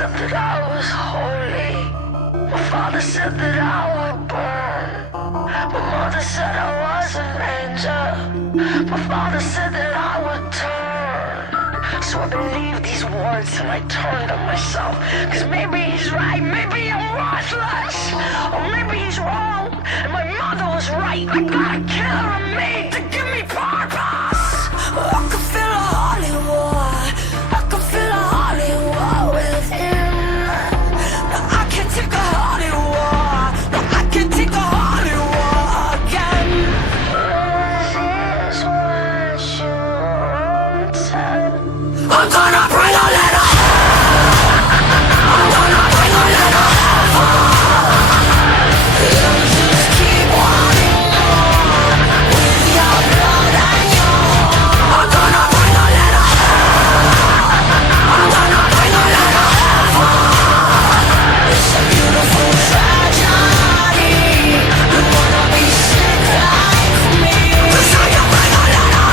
said that I was holy. My father said that I would burn. My mother said I was an angel. My father said that I would turn. So I believed these words and I turned on myself. Cause maybe he's right, maybe I'm worthless. Or maybe he's wrong and my mother was right. I got a killer in me to give me purpose. I can feel a holy war. I can feel a holy war within. No, I can't take a holy war. No, I can't take a holy war again. This is what you wanted. I'm gonna bring a little. I'm gonna bring a little. You just keep wanting more with your blood and your. I'm gonna bring a little. I'm gonna bring a little. It's a beautiful tragedy. You wanna be sick like me. So you bring a little.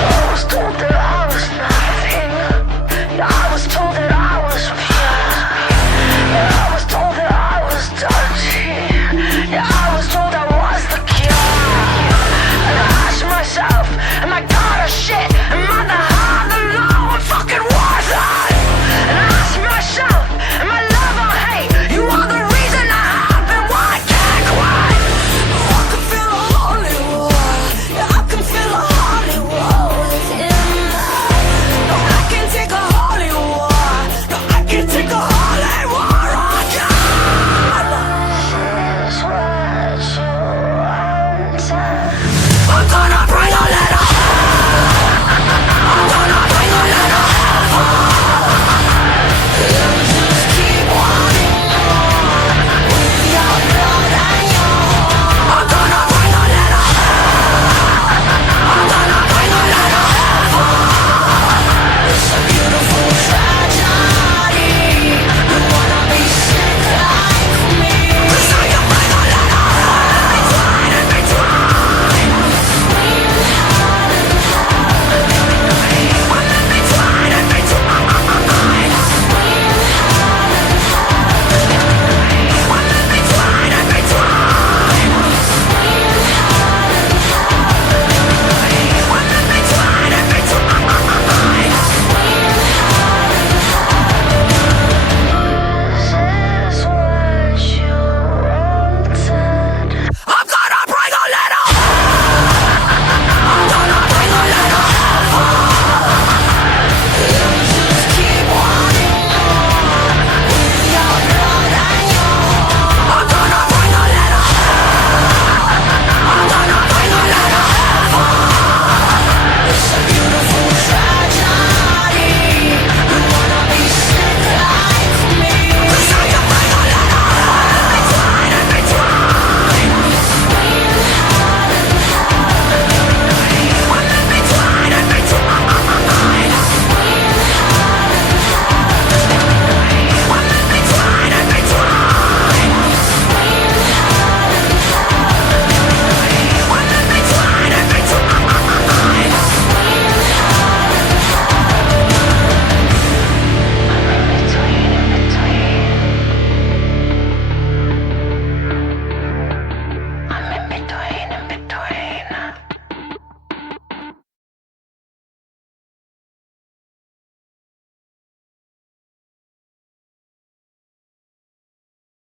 I was told that I was nothing. Yeah, I was told that I was pure. Yeah, I was told that I was dirty. Yeah, I was told I was the cure. And I asked myself, am I God or shit? Am I the high, the low, or fucking worthless? And I asked myself, am I love or hate? You are the reason I have and why I can't quit. I can feel a holy war. Yeah, I can feel a holy war within. No, I can take a holy war. No, I can take a holy